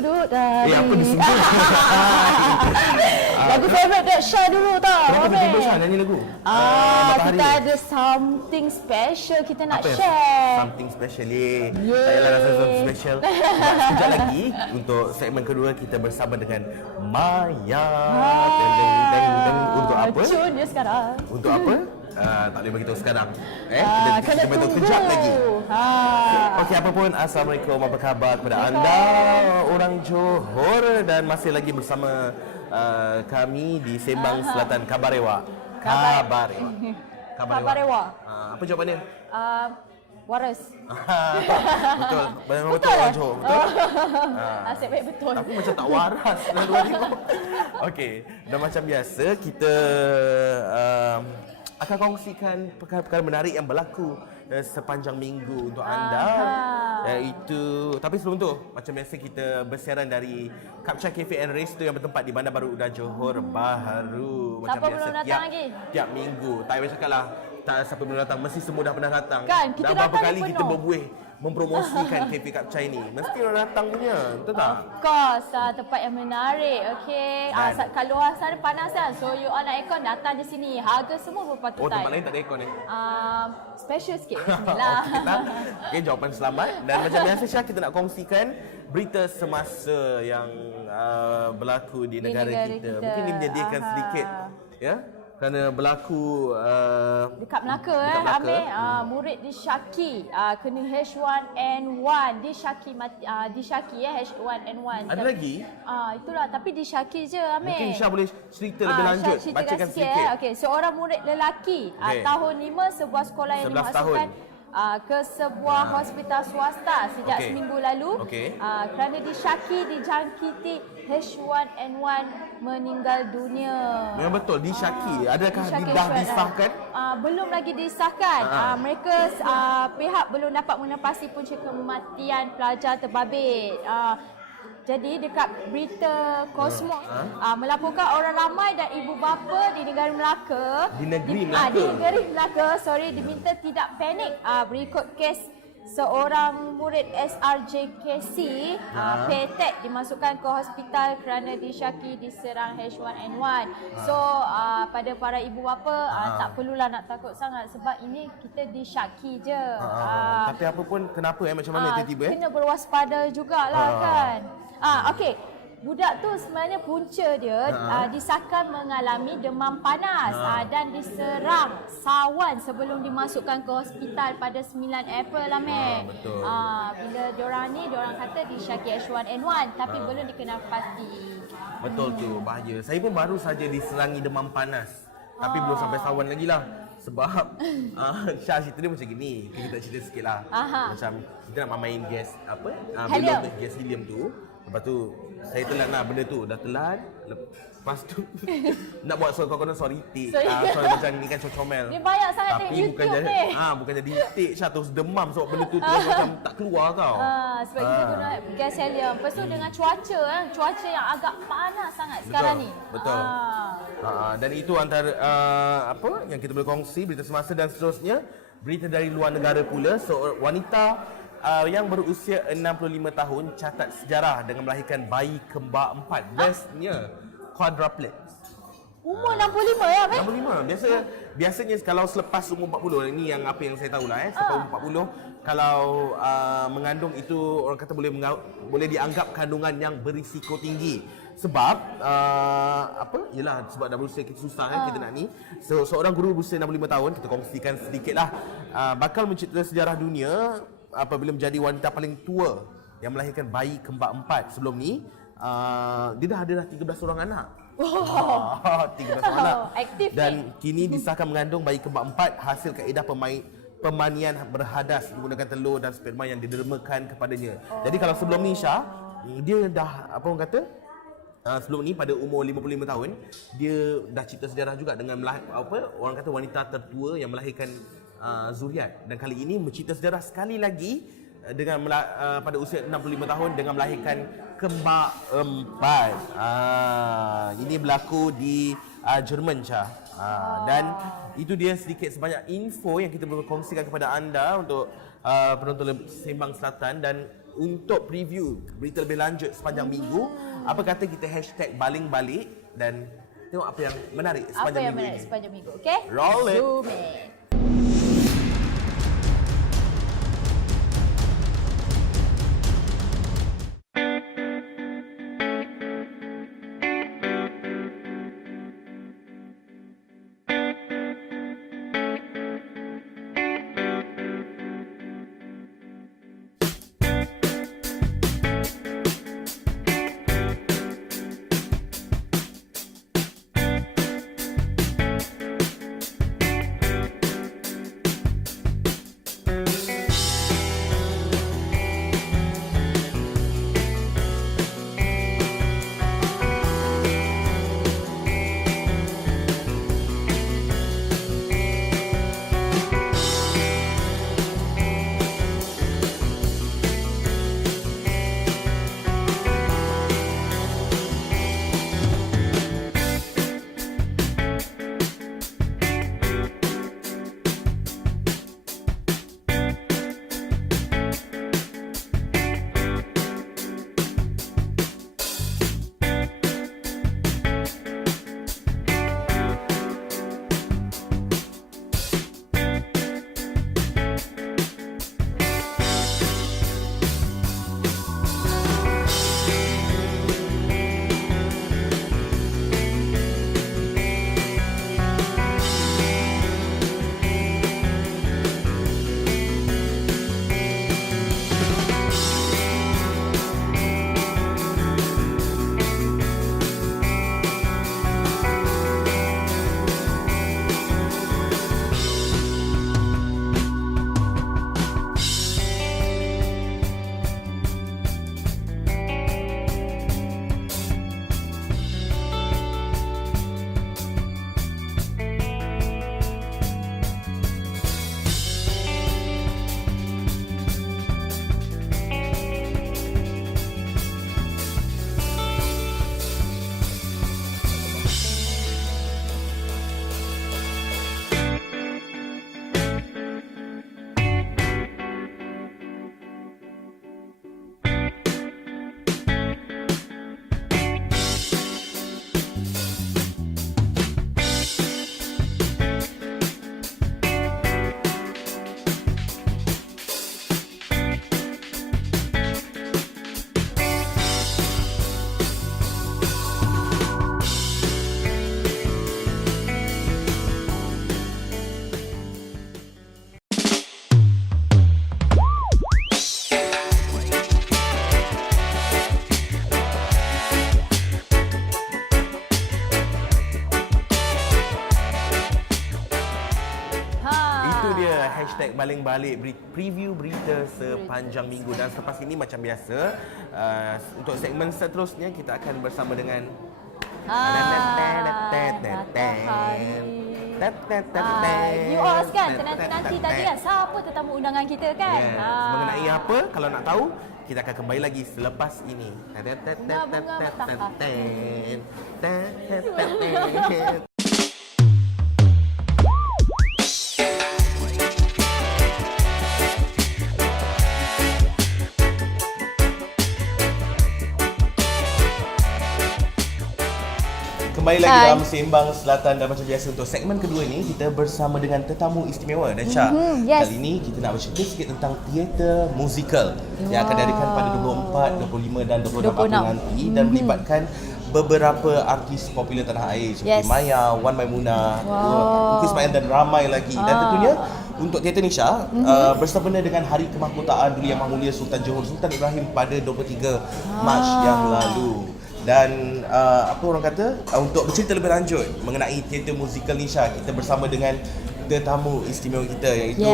duduk dari... apa disebut? Lagu favourite Dek Syah dulu tau. Kenapa tiba-tiba Syah nyanyi lagu? Kita ada something special kita nak Apa? share. Something special. Tak payahlah rasa something special. Sekejap lagi untuk segmen kedua kita bersama dengan Maya. Untuk apa? Cun dia sekarang. Untuk apa? Tak boleh beritahu sekarang. Kita beritahu kejap lagi. Okey, apa pun, Assalamualaikum, apa khabar kepada anda orang Johor, dan masih lagi bersama kami di Sembang Selatan Kabarewa. Kabarewa. Apa jawapannya? Waras. Betul. Betul orang Johor. Betul? Asyik baik betul. Tapi macam tak waras. Okey, dan macam biasa kita akan kongsikan perkara-perkara menarik yang berlaku sepanjang minggu untuk anda. Iaitu, tapi sebelum tu, macam biasa kita bersiaran dari Kapcha Cafe and Resto yang bertempat di Bandar Baru Udang Johor Bahru. Macam Siapa biasa belum datang lagi? tiap minggu. Tak payah cakap lah, tak siapa belum datang, mesti semua dah pernah datang. Kan, kita dah berapa datang kali ni kita penuh. berbuih mempromosikan Cafe Kapcha ini. Mesti orang datang punya, betul tak? Of course, tempat yang menarik. Okey. Kat luar sana panas kan. So you all nak aircon, datang di sini. Harga semua berpatutan. Oh, tempat lain tak ada aircon Special sikit lah. Okey, jawapan selamat. Dan macam biasa Syah, kita nak kongsikan berita semasa yang berlaku di negara kita. Mungkin dia menyediakan sedikit, ya, kerana berlaku Dekat Melaka, Amir, murid di Syaki kena H1N1 di Syaki H1N1. Ada lagi? Itulah, tapi di Syaki je, Amir. Mungkin Syah boleh cerita lebih lanjut, Syah bacakan sikit. sedikit. Okey, seorang murid lelaki tahun 5 sebuah sekolah yang 11 dimasukkan ke sebuah hospital swasta sejak Okey. seminggu lalu kerana disyaki dijangkiti H1N1 meninggal dunia. Memang betul, disyaki. Adakah Disyaki dah H1N1. disahkan? Belum lagi disahkan. Mereka pihak belum dapat menepasi punca kematian pelajar terbabit. Jadi dekat berita Cosmos melaporkan orang ramai dan ibu bapa di negara Melaka Di negeri Melaka diminta tidak panik berikut kes seorang murid SRJKC PTEC dimasukkan ke hospital kerana disyaki diserang H1N1. So pada para ibu bapa tak perlulah nak takut sangat sebab ini kita disyaki je. Tapi apa pun, kenapa macam mana tiba-tiba? Kena berwaspada jugalah kan. Okey. Budak tu sebenarnya punca dia disahkan mengalami demam panas dan diserang sawan sebelum dimasukkan ke hospital pada 9 April lah, Mek. Betul. Bila diorang kata disyaki H1N1 tapi belum dikenal pasti. Betul tu, bahaya. Saya pun baru saja diserangi demam panas. Tapi belum sampai sawan lagi lah. Sebab Syah cerita dia macam gini. Kita cerita sikit lah. Macam kita nak main gas Helium. gas helium tu. Lepas tu saya telan lah benda tu. Dah telan. Lepas tu nak buat kawan-kawan sorry tik. Sorry macam ni kan comel. Dia banyak sangat tapi tengok bukan YouTube jadi, ni. bukan jadi tik Syah, terus demam sebab benda tu terus macam tak keluar tau. Sebab kita guna gas helium. Lepas tu dengan cuaca yang agak panas sangat sekarang ni. Betul. Dan itu antara apa yang kita boleh kongsi, berita semasa. Dan seterusnya berita dari luar negara pula. Seorang wanita yang berusia 65 tahun catat sejarah dengan melahirkan bayi kembar 4. Bestnya quadruplets. Umur 65 ya, Mek? 65. Biasanya kalau selepas umur 40, ini yang apa yang saya tahulah selepas umur 40, kalau mengandung itu orang kata boleh dianggap kandungan yang berisiko tinggi. Sebab yalah, sebab dah berusia kita susah kita nak ni. Seorang guru berusia 65 tahun, kita kongsikan sedikitlah, bakal mencipta sejarah dunia apabila menjadi wanita paling tua yang melahirkan bayi kembar 4. Sebelum ni dia dah ada 13 orang anak. 13 orang anak. Aktif dan kini disahkan mengandung bayi kembar 4 hasil kaedah pemanian berhadas menggunakan telur dan sperma yang didermakan kepadanya. Jadi kalau sebelum ni Syah, dia dah orang kata sebelum ni pada umur 55 tahun dia dah cipta sejarah juga dengan orang kata wanita tertua yang melahirkan zuriat. Dan kali ini mencipta sejarah sekali lagi dengan pada usia 65 tahun dengan melahirkan kembar 4. Ini berlaku di Jerman, Syah. Dan itu dia sedikit sebanyak info yang kita boleh kongsikan kepada anda untuk penonton Sembang Selatan. Dan untuk preview berita lebih lanjut sepanjang minggu, apa kata kita hashtag baling balik dan tengok apa yang menarik Apa sepanjang yang minggu menarik ini. sepanjang minggu, okey? Roll it. Zoom in. hashtag baling balik preview berita sepanjang minggu. Dan selepas ini macam biasa, untuk segmen seterusnya kita akan bersama dengan you all kan nanti tadi kan siapa tetamu undangan kita kan. Mengenai apa, kalau nak tahu kita akan kembali lagi selepas ini. Kembali lagi dalam Sembang Selatan dan macam biasa untuk segmen kedua ini kita bersama dengan tetamu istimewa dan Syah. Yes. Kali ini kita nak bercerita sikit tentang teater musikal yang akan diadakan pada 24, 25 dan 26 April nanti dan melibatkan beberapa artis popular tanah air seperti Maya, Wan Maimunah, Tengku Ismail dan ramai lagi. Dan tentunya untuk teater ni Syah bersempena dengan Hari Kemahkotaan Duli Yang Maha Mulia Sultan Johor Sultan Ibrahim pada 23 Mac yang lalu. Dan apa orang kata, untuk bercerita lebih lanjut mengenai teater musikal ni Syah, kita bersama dengan tetamu istimewa kita iaitu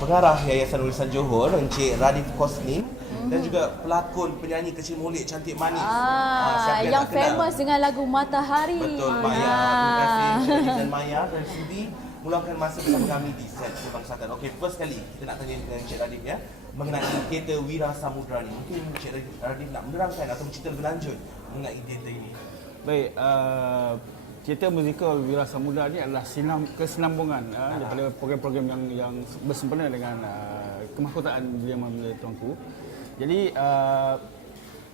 pengarah Yayasan Urusan Johor Encik Radif Kosnim dan juga pelakon penyanyi kecil molek cantik manis yang famous dengan lagu Matahari. Betul, Maya. Terima kasih Radif dan Maya dan sudi meluangkan masa bersama kami di set Sembang Selatan. Okey, first kali kita nak tanya dengan Encik Radif ya, mengenai teater Wira Samudra ni. Mungkin Encik Radif nak menerangkan atau bercerita lebih lanjut mengenai teater ini. Baik, teater musikal Wira Samudra ni adalah kesinambungan daripada program-program yang bersempena dengan Kemahkotaan Duli Yang Maha Mulia Tuanku. Jadi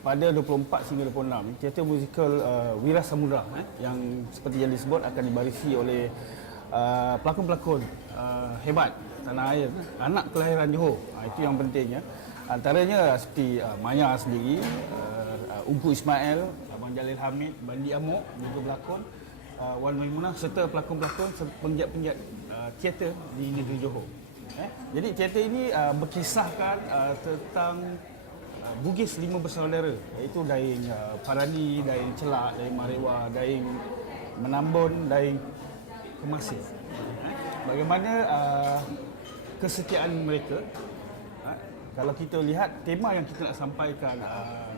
pada 24 hingga 26 teater musikal Wira Samudra yang seperti yang disebut akan dibarisi oleh pelakon-pelakon hebat tanah air, anak kelahiran Johor. Itu yang pentingnya. Antaranya seperti Maya sendiri, Ungku Ismail, Abang Jalil Hamid, Bandi Amok juga berlakon, Wan Maimunah serta pelakon-pelakon penggiat-penggiat teater di negeri Johor. Jadi teater ini berkisahkan tentang Bugis 5 bersaudara, iaitu Daing Parani, Daing Celak, Daing Marewa, Daing Menambun, Daing Kemasih. Bagaimana kesetiaan mereka. Kalau kita lihat tema yang kita nak sampaikan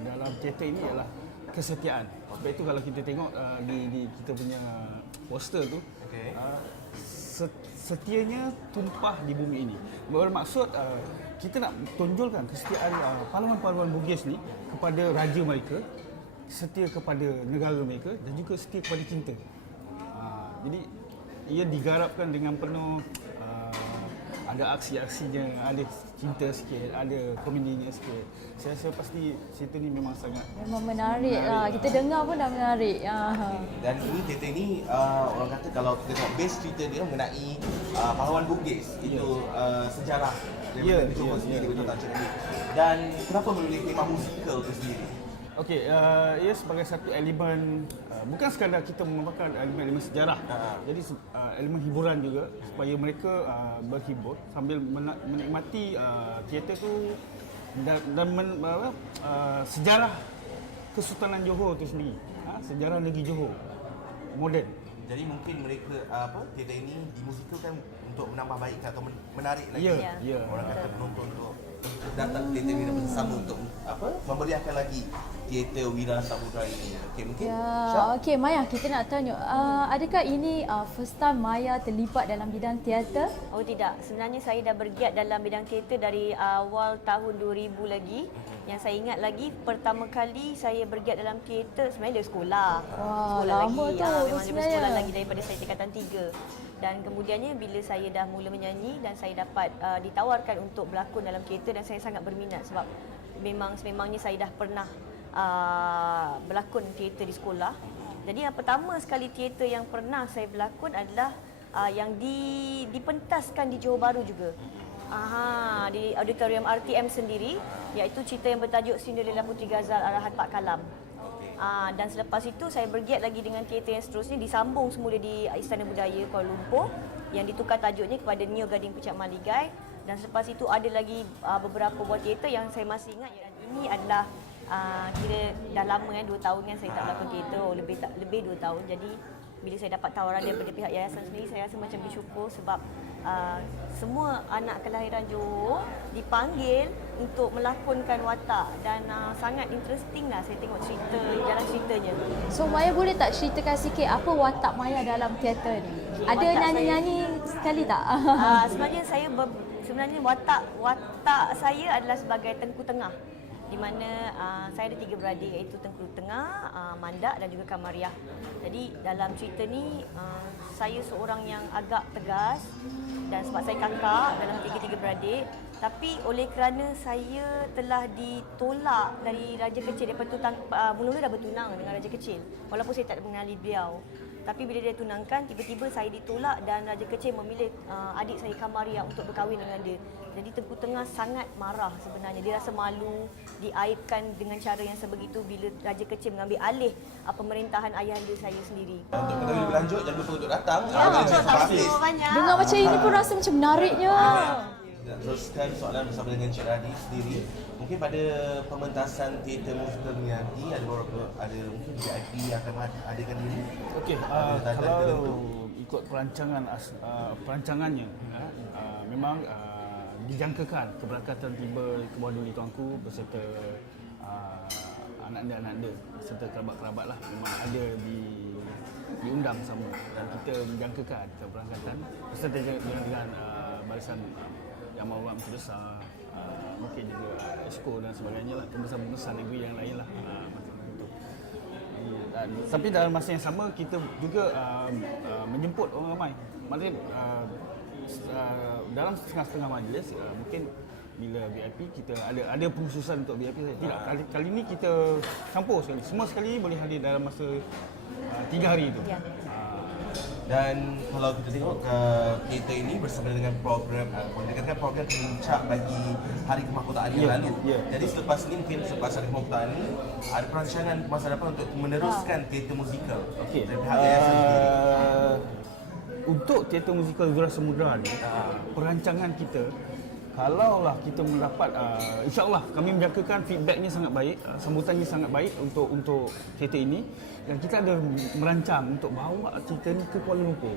dalam teater ini adalah kesetiaan. Sebab itu kalau kita tengok di kita punya poster tu, setianya tumpah di bumi ini. Bermaksud kita nak tonjolkan kesetiaan pahlawan-pahlawan Bugis ni kepada raja mereka, setia kepada negara mereka dan juga setia kepada cinta. Jadi ia digarapkan dengan penuh ada aksi-aksinya, ada cinta sikit, ada komedinya sikit. Saya rasa pasti cerita ni memang sangat menarik lah. Kita dengar pun dah menarik. Dan ini teater ni orang kata kalau kita tengok base cerita dia mengenai pahlawan Bugis. Itu sejarah daripada Johor sendiri, betul tak Cik Ali? Dan kenapa memilih tema musikal tu sendiri? Okey, ia sebagai satu elemen, bukan sekadar kita memamerkan elemen-elemen sejarah. Jadi elemen hiburan juga supaya mereka berhibur sambil menikmati teater tu dan sejarah Kesultanan Johor tu sendiri. Sejarah negeri Johor moden. Jadi mungkin mereka teater ini dimusikalkan untuk menambah baik atau menarik lagi orang kata penonton untuk datang ke teater ini dan bersama untuk memeriahkan lagi teater Wira Samudra ini. Okey, mungkin Okey Maya, kita nak tanya, adakah ini first time Maya terlibat dalam bidang teater? Oh tidak, sebenarnya saya dah bergiat dalam bidang teater dari awal tahun 2000 lagi. Yang saya ingat lagi, pertama kali saya bergiat dalam teater sebenarnya dari sekolah. Wah, Sekolah lama lagi. tu Memang daripada sebenarnya. sekolah lagi daripada saya tingkatan 3. Dan kemudiannya bila saya dah mula menyanyi dan saya dapat ditawarkan untuk berlakon dalam teater dan saya sangat berminat sebab sememangnya saya dah pernah berlakon teater di sekolah. Jadi yang pertama sekali teater yang pernah saya berlakon adalah yang dipentaskan di Johor Bahru juga. Di auditorium RTM sendiri, iaitu cerita yang bertajuk Cinderella Puteri Ghazal arahan Pak Kalam. Dan selepas itu saya bergiat lagi dengan teater yang seterusnya, disambung semula di Istana Budaya Kuala Lumpur yang ditukar tajuknya kepada Neo Gading Puncak Maligai. Dan selepas itu ada lagi beberapa buah teater yang saya masih ingat. Ini adalah kira dah lama 2 tahun kan saya tak berlakon teater, lebih 2 tahun. Jadi bila saya dapat tawaran daripada pihak yayasan sendiri, saya rasa macam bersyukur sebab semua anak kelahiran Johor dipanggil untuk melakonkan watak dan sangat interesting lah saya tengok jalan ceritanya. So Maya boleh tak ceritakan sikit apa watak Maya dalam teater ni? Ada Watak nyanyi-nyanyi sekali tak? Sebenarnya watak saya adalah sebagai Tengku Tengah, di mana saya ada 3 beradik, iaitu Tengku Tengah, Mandak dan juga Kamariah. Jadi dalam cerita ni saya seorang yang agak tegas dan sebab saya kakak dalam 3 beradik, tapi oleh kerana saya telah ditolak dari Raja Kecil daripada mula-mula dah bertunang dengan Raja Kecil walaupun saya tak mengenali beliau. Tapi bila dia tunangkan, tiba-tiba saya ditolak dan Raja Kecil memilih adik saya Kamariah untuk berkahwin dengan dia. Jadi Tengku Tengah sangat marah sebenarnya. Dia rasa malu, diaibkan dengan cara yang sebegitu bila Raja Kecil mengambil alih pemerintahan ayahanda saya sendiri. untuk ketahui lebih lanjut, jangan lupa untuk datang. Banyak. Dengar macam ini pun rasa macam menariknya. Nak teruskan soalan bersama dengan Cik Radi sendiri. Mungkin pada pementasan teater musikal ni nanti ada mungkin VIP yang akan adakan diri. Okey, kalau ikut perancangannya memang dijangkakan keberangkatan tiba ke bawah duli tuanku beserta anak-anak serta kerabat-kerabat lah memang ada diundang sama dan kita menjangkakan keberangkatan beserta dengan barisan yang mahu Tuan Besar, mungkin juga Esko dan sebagainya lah, pembesar-pembesar negeri yang lain lah macam itu. Dan tapi dalam masa yang sama kita juga menjemput orang ramai. Maksudnya dalam setengah-setengah majlis mungkin bila VIP kita ada pengkhususan untuk VIP saja. Tidak, kali ni kita campur sekali. Semua sekali boleh hadir dalam masa 3 hari itu. Ya. Dan kalau kita tengok kita ini bersama dengan program boleh dikatakan program puncak bagi Hari Kemahkotaan yang lalu. Jadi selepas ini mungkin selepas Hari Kemahkotaan ini ada perancangan masa depan untuk meneruskan teater musikal. Okey. Dari pihak yayasan sendiri. Untuk teater musikal Wira Samudra ni, perancangan kita kalaulah kita mendapat insya-Allah kami menjangkakan feedbacknya sangat baik, sambutannya sangat baik untuk teater ini, dan kita ada merancang untuk bawa cerita ni ke Kuala Lumpur.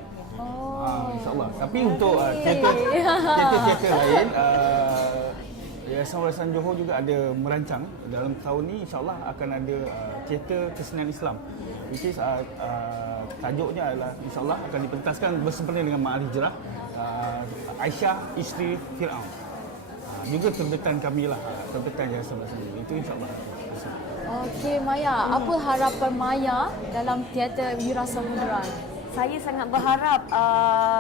Insya-Allah. Tapi untuk teater lain Yayasan Warisan Johor juga ada merancang dalam tahun ni insya-Allah akan ada teater kesenian Islam, which is tajuknya adalah insya-Allah akan dipentaskan bersempena dengan Mak Al-Hijrah, Aisyah isteri Firaun. Juga terbitan kami lah, terbitan Yayasan Warisan Johor. Itu insya-Allah. Okey Maya, apa harapan Maya dalam teater Wira Samudra? Saya sangat berharap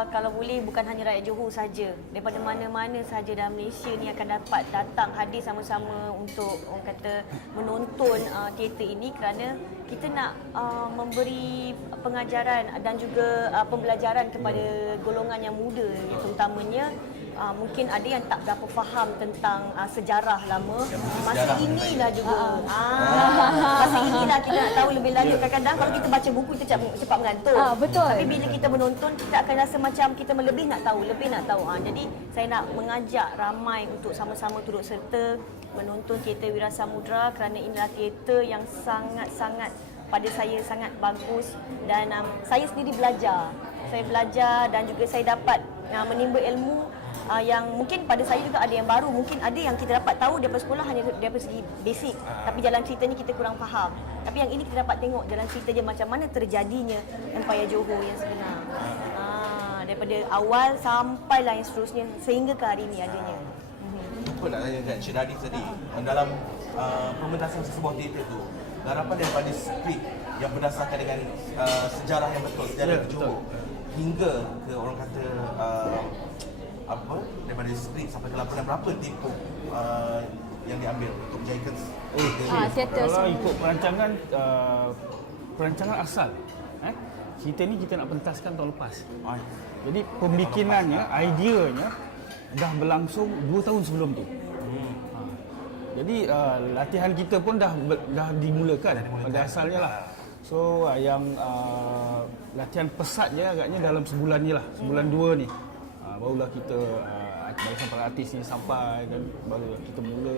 kalau boleh bukan hanya rakyat Johor saja, daripada mana-mana saja dalam Malaysia ni akan dapat datang hadir sama-sama untuk orang kata menonton teater ini, kerana kita nak memberi pengajaran dan juga pembelajaran kepada golongan yang muda, terutamanya mungkin ada yang tak berapa faham tentang sejarah lama. Masa inilah juga masa inilah kita nak tahu lebih lanjut. Kadang-kadang kalau kita baca buku kita cepat mengantuk. Betul. Tapi bila kita menonton kita akan rasa macam kita lebih nak tahu. Jadi saya nak mengajak ramai untuk sama-sama turut serta menonton teater Wira Samudra, kerana inilah teater yang sangat-sangat pada saya sangat bagus, dan saya sendiri belajar. Saya belajar dan juga saya dapat menimba ilmu yang mungkin pada saya juga ada yang baru, mungkin ada yang kita dapat tahu daripada sekolah hanya daripada segi basic, tapi jalan ceritanya kita kurang faham. Tapi yang ini kita dapat tengok jalan cerita dia macam mana terjadinya Empayar Johor yang sebenar. Daripada awal sampailah yang seterusnya sehingga ke hari ini adanya. Lupa nak tanya kat Cik Radif tadi, dalam pementasan sesebuah teater tu, harapan daripada skrip yang berdasarkan dengan sejarah yang betul, sejarah Johor, hingga ke orang kata daripada skrip sampai ke laporan, berapa tempoh yang diambil untuk menjadikan teater kalau ikut perancangan asal, cerita ni kita nak pentaskan tahun lepas. Jadi pembikinannya, ideanya dah berlangsung 2 tahun sebelum tu. Jadi latihan kita pun dah dimulakan pada asalnya lah. So yang latihan pesat je agaknya dalam sebulan ni lah, sebulan 2 ni. Barulah kita barisan para artis ni sampai, dan barulah kita mula.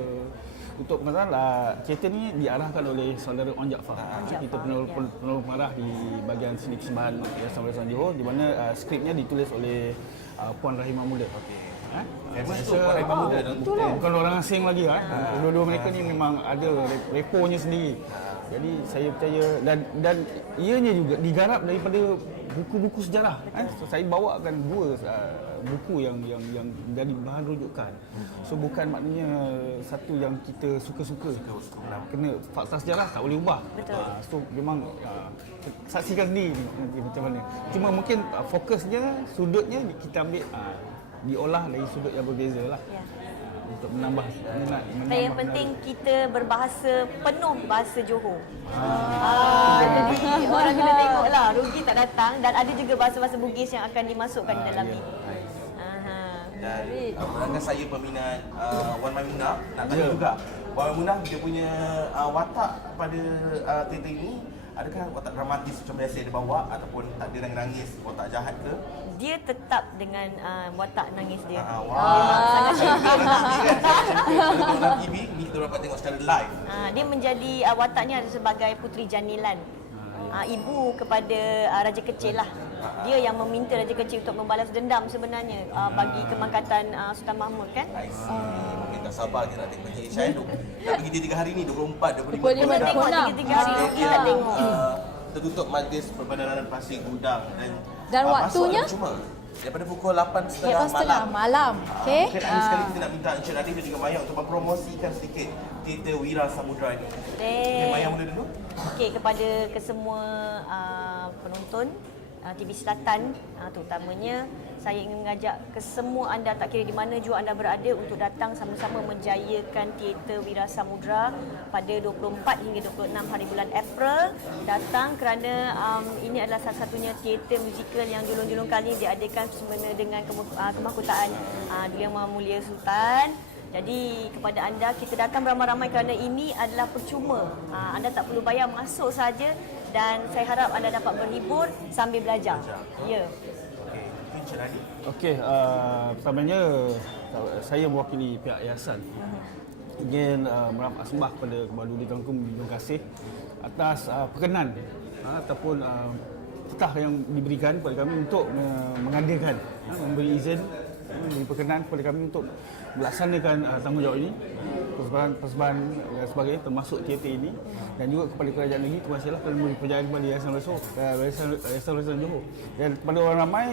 Untuk pengetahuan cerita ni diarahkan oleh saudara On Jaafar. Kita penolong pengarah di bahagian seni persembahan Yayasan Warisan Johor, di mana skripnya ditulis oleh Puan Rahimah Muda. Bukan orang asing lagi dua-dua mereka ni memang ada reponya sendiri. Jadi saya percaya, dan ianya juga digarap daripada buku-buku sejarah. Saya bawakan 2 buku yang jadi bahan rujukan. So bukan maknanya satu yang kita suka-suka. Kena fakta sejarah tak boleh ubah. So memang saksikan sendiri macam mana. Cuma mungkin fokusnya, sudutnya kita ambil diolah dari sudut yang berbeza lah. Untuk menambah minat. Yang penting kita berbahasa penuh bahasa Johor. Jadi orang kena tengoklah, rugi tak datang, dan ada juga bahasa-bahasa Bugis yang akan dimasukkan di dalam ni. Dan berangkat saya peminat Wan Maimunah, nak tanya juga, Wan Maimunah dia punya watak pada teater ini, adakah watak dramatis macam biasa dia bawa, ataupun tak dia nangis, watak jahat ke? Dia tetap dengan watak nangis dia. Sangat dalam TV ni kita dapat tengok secara live. Dia menjadi wataknya sebagai Puteri Janilan. Ibu kepada Raja Kecil lah. Dia yang meminta Raja Kecil untuk membalas dendam sebenarnya bagi kemangkatan Sultan Mahmud kan. Mungkin tak sabar kita nak tengok saya dah pergi 3 hari ni, 24, 25. Kita tengok 3 hari ni kita tengok. Tertutup Majlis Perbadanan Pasir Gudang, dan waktunya cuma daripada pukul 8.30 malam. Okey. Mungkin hari sekali kita nak minta Encik Radif dan juga Maya untuk mempromosikan sedikit teater Wira Samudra ini. Maya mula dulu. Okey, kepada kesemua penonton TV Selatan terutamanya, saya ingin mengajak ke semua anda, tak kira di mana jua anda berada, untuk datang sama-sama menjayakan Teater Wira Samudra pada 24 hingga 26 hari bulan April. Datang kerana ini adalah salah satunya teater musikal yang julung-julung kali diadakan bersama dengan kemahkotaan Yang Maha Mulia Sultan. Jadi kepada anda, kita datang beramai-ramai kerana ini adalah percuma. Anda tak perlu bayar, masuk saja, dan saya harap anda dapat berhibur sambil belajar. Ya. Okey, pertamanya saya mewakili pihak yayasan ingin merapat sembah kepada Duli Kangkung terima kasih atas perkenan ataupun titah yang diberikan kepada kami untuk mengadakan, memberi izin, memberi perkenan kepada kami untuk melaksanakan tanggungjawab ini, persembahan dan sebagainya, termasuk teater ini, dan juga kepada kerajaan negeri. Terima kasihlah kerana memberi perjalanan kepada Yayasan Rasul Johor, dan kepada orang ramai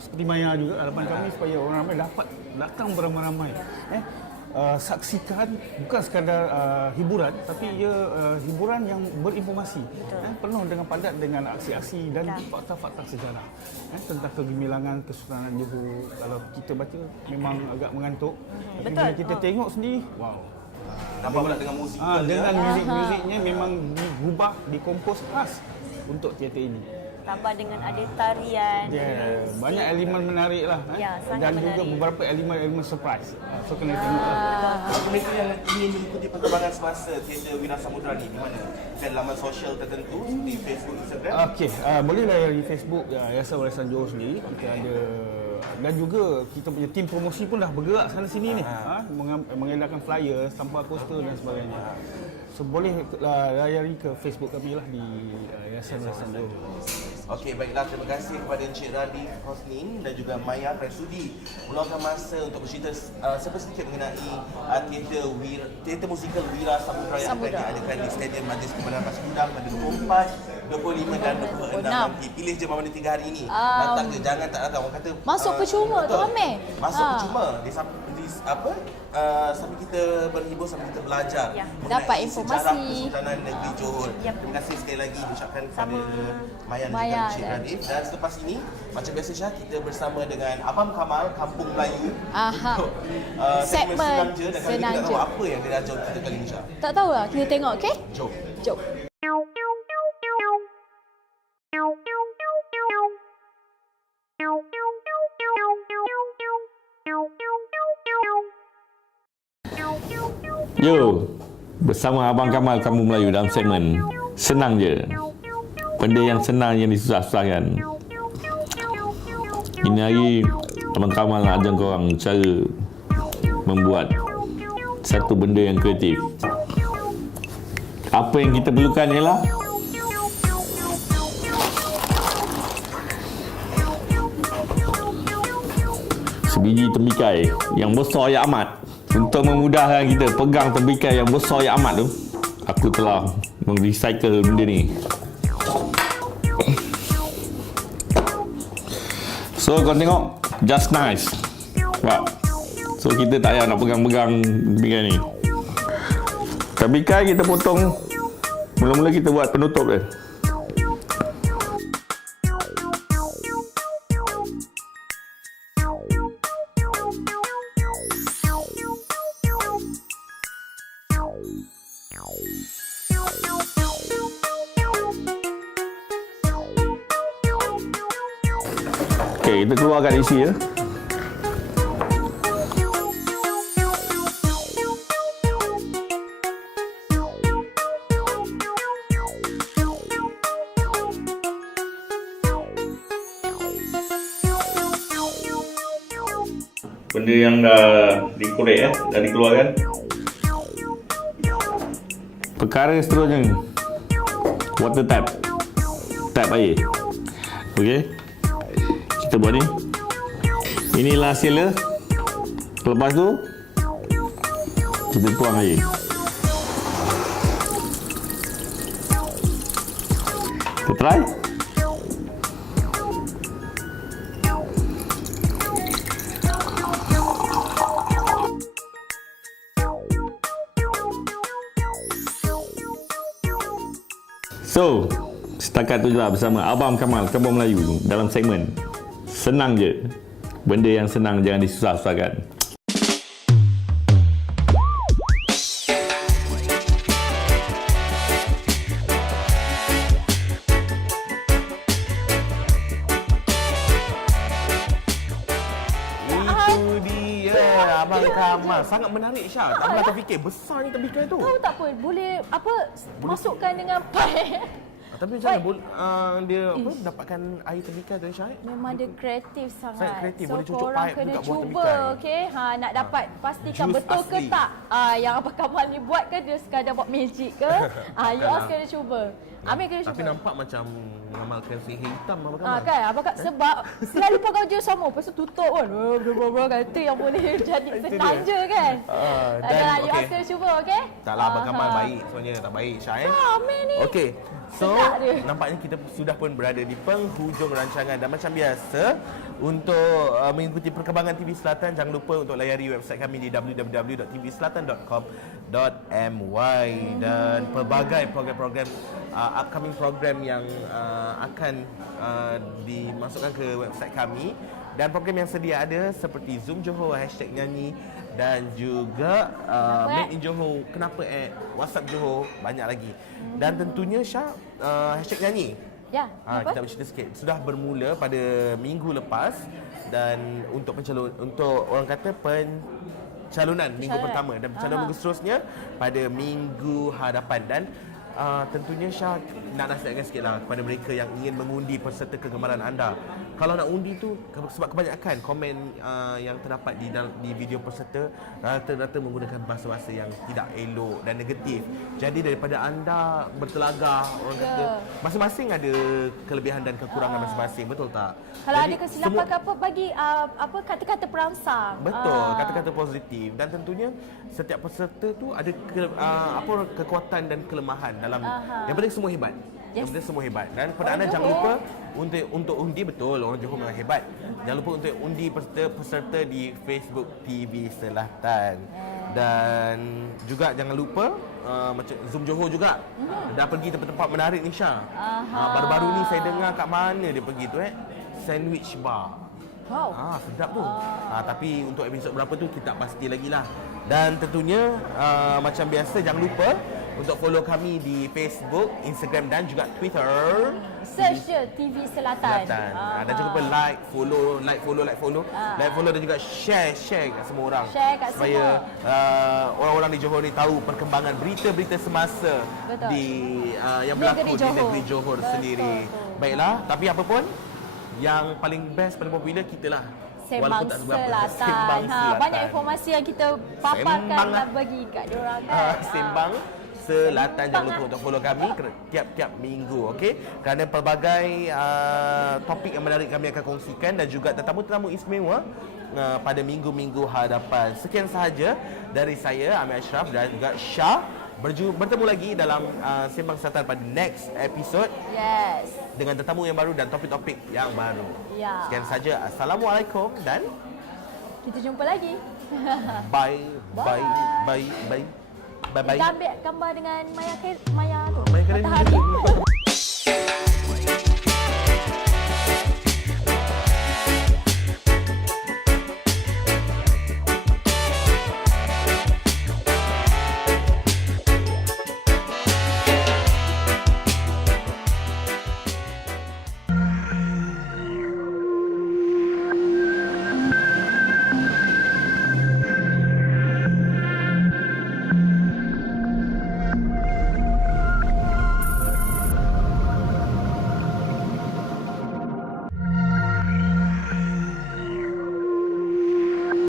seperti Maya juga, harapan kami supaya orang ramai dapat datang beramai-ramai, saksikan bukan sekadar hiburan, tapi ia hiburan yang berinformasi, penuh dengan padat dengan aksi-aksi dan fakta-fakta sejarah tentang kegemilangan Kesultanan Johor. Kalau kita baca memang agak mengantuk, tapi bila kita tengok sendiri, wow. Nampak pula dengan musik. Dengan muzik-muziknya memang diubah, dikompos khas untuk teater ini. Tambah dengan ada tarian. Banyak elemen menarik lah. Dan menarik. juga beberapa elemen surprise. So kena tengok lah. Mereka yang ingin mengikuti perkembangan semasa Teater Wira Samudra ni di mana? Dan laman sosial tertentu seperti Facebook, Instagram? Okey, boleh layari Facebook Yayasan Warisan Johor sendiri. Kita ada, dan juga kita punya tim promosi pun dah bergerak sana sini ni, mengedarkan flyer, sampah poster dan sebagainya. So boleh layari ke Facebook kami lah di Yayasan Warisan Johor. Okey, baiklah, terima kasih kepada Encik Radif Hosnin dan juga Maya kerana sudi meluangkan masa untuk bercerita sedikit mengenai teater musikal Wira Samudra yang akan diadakan di Stadium Majlis Kemenangan Pasir Gudang pada 24, 25 dan 26 nanti. Pilih je mana 3 hari ini. Datang je, jangan tak datang. Orang kata Masuk percuma tu Amir. Masuk percuma. Sambil kita berhibur, sambil kita belajar dapat mengenai informasi sejarah Kesultanan Negeri Johor. Terima kasih sekali lagi diucapkan kepada Maya dan juga Encik Radif. Dan selepas ini, macam biasa Syah, kita bersama dengan Abang Kamal, Kampung Melayu, untuk segmen Senang Je. Dan kali ini kita tahu apa yang dia ajar kita kali ini, Syah. Tak tahu lah, kita tengok, okey? Jom. Jom. Yo, bersama Abang Kamal Kampung Melayu dalam segmen Senang Je. Benda yang senang yang disusah-susahkan. Ini hari Abang Kamal nak ajar korang cara membuat satu benda yang kreatif. Apa yang kita perlukan ialah sebiji tembikai yang besar yang amat. Untuk memudahkan kita pegang tembikai yang besar yang amat tu, aku telah merecycle benda ni. So kau tengok, just nice. Nampak? So kita tak payah nak pegang-pegang tembikai ni. Tembikai kita potong, mula-mula kita buat penutup dia. Okey, kita keluarkan isi ya. Benda yang dah dikorek dah dikeluarkan. Perkara seterusnya, water tap, tap air. Okey, kita buat ni. Inilah hasilnya. Lepas tu kita tuang air. Kita try. So, setakat tu je lah bersama Abang Kamal Kampung Melayu dalam segmen Senang Je. benda yang senang jangan disusah-susahkan. Itu dia Abang Kamal. Sangat menarik Syah. Tak pernah terfikir besarnya tembikar tu. Tahu tak pun boleh masukkan dengan pai. Tapi macam mana dia dapatkan air tembikar tu Syah? Memang dia kreatif sangat. Sangat kreatif. So Boleh cucuk korang paip kena dekat buah cuba, tembikar ni. okey. Nak dapat pastikan Jus betul ke asli. tak yang Abang Kamal ni buat ke dia sekadar buat magic ke? You all kena cuba. Amir kena cuba. Tapi nampak macam mengamalkan sihir hitam Abang Kamal. Kan Abang Kak sebab selalu pakai baju sama lepas tu tutup kan. Bro kata yang boleh jadi senang je kan. Dan You all kena cuba, okey? Taklah Abang Kamal baik sebenarnya, tak baik Syah Amir ni. Okey. So, Sedap dia. nampaknya kita sudah pun berada di penghujung rancangan dan macam biasa untuk mengikuti perkembangan TV Selatan jangan lupa untuk layari website kami di www.tvselatan.com.my dan pelbagai program-program upcoming program yang akan dimasukkan ke website kami dan program yang sedia ada seperti Zoom Johor #nyanyi dan juga Made in Johor, kenapa WhatsApp Johor, banyak lagi. Dan tentunya Syah #nyanyi. Ya, Kita bercerita sikit. Sudah bermula pada minggu lepas dan untuk orang kata pencalonan minggu pertama dan pencalonan minggu seterusnya pada minggu hadapan dan tentunya Syah nak nasihatkan sikit lah kepada mereka yang ingin mengundi peserta kegemaran anda. Kalau nak undi tu sebab kebanyakan komen yang terdapat di video peserta rata-rata menggunakan bahasa-bahasa yang tidak elok dan negatif. Jadi daripada anda bertelagah, orang kata masing-masing ada kelebihan dan kekurangan masing-masing, betul tak? Kalau Jadi, ada kesilapan ke apa bagi kata-kata perangsang. betul, kata-kata positif dan tentunya setiap peserta tu ada kekuatan dan kelemahan dalam yang penting semua hebat. Yang penting semua hebat. Dan pada anda jangan lupa untuk undi, betul orang Johor memang hebat. Jangan lupa untuk undi peserta di Facebook TV Selatan. Dan juga jangan lupa macam Zoom Johor juga dah pergi tempat-tempat menarik ni Syah. Baru-baru ni saya dengar kat mana dia pergi tu Sandwich Bar. Wow. Sedap tu. Tapi untuk episod berapa tu kita tak pasti lagi lah. Dan tentunya macam biasa jangan lupa untuk follow kami di Facebook, Instagram dan juga Twitter. Search je TV Selatan. Dan jangan lupa like, follow dan juga share kat semua orang. Share kat supaya orang-orang di Johor ni tahu perkembangan berita-berita semasa Betul. di yang berlaku di negeri Johor sendiri. Baiklah, tapi apa pun yang paling best, paling popular kita lah. Sembang Walaupun tak seberapa. Selatan. Sembang Selatan. Banyak informasi yang kita paparkan Sembang dan bagi kat diorang kan. Sembang Selatan. Jangan lupa untuk follow kami tiap-tiap minggu, okey? Kerana pelbagai topik yang menarik kami akan kongsikan dan juga tetamu-tetamu istimewa pada minggu-minggu hadapan. Sekian sahaja dari saya Amir Ashraf dan juga Syah. Bertemu lagi dalam Sembang Selatan pada next episode. Yes. Dengan tetamu yang baru dan topik-topik yang baru. Ya. Sekian saja. Assalamualaikum dan Kita jumpa lagi. bye. Kita ambil gambar dengan Maya Maya Karen. Matahari.